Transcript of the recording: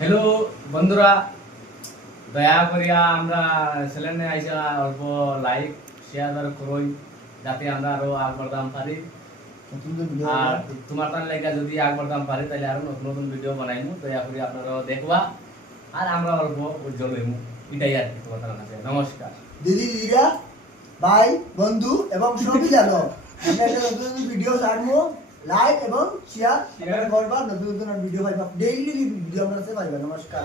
Hello বন্ধুরা, দয়া করিয়া আমরা চ্যানেলে আইসা অল্প লাইক শেয়ার করই যাতে আমরা আরো আগবাড়তাম পারি। আর তোমার টান লেগে যদি আগবাড়তাম পারি তাহলে আরো নতুন নতুন ভিডিও বানাইমু। দয়া করি আপনারাও দেখবা আর আমরা অল্প উজ্জ্বল হইমু। এটাই আর কি তোমার টান কাছে। নমস্কার দিদি দিদিরা, ভাই বন্ধু এবং সবই জানো আমরা একটা নতুন নতুন ভিডিও ছাড়বো। লাইক এবং শেয়ার করবা, নতুন নতুন ভিডিও পাইবা, ডেইলি ভিডিও আমরা পাইবা। নমস্কার।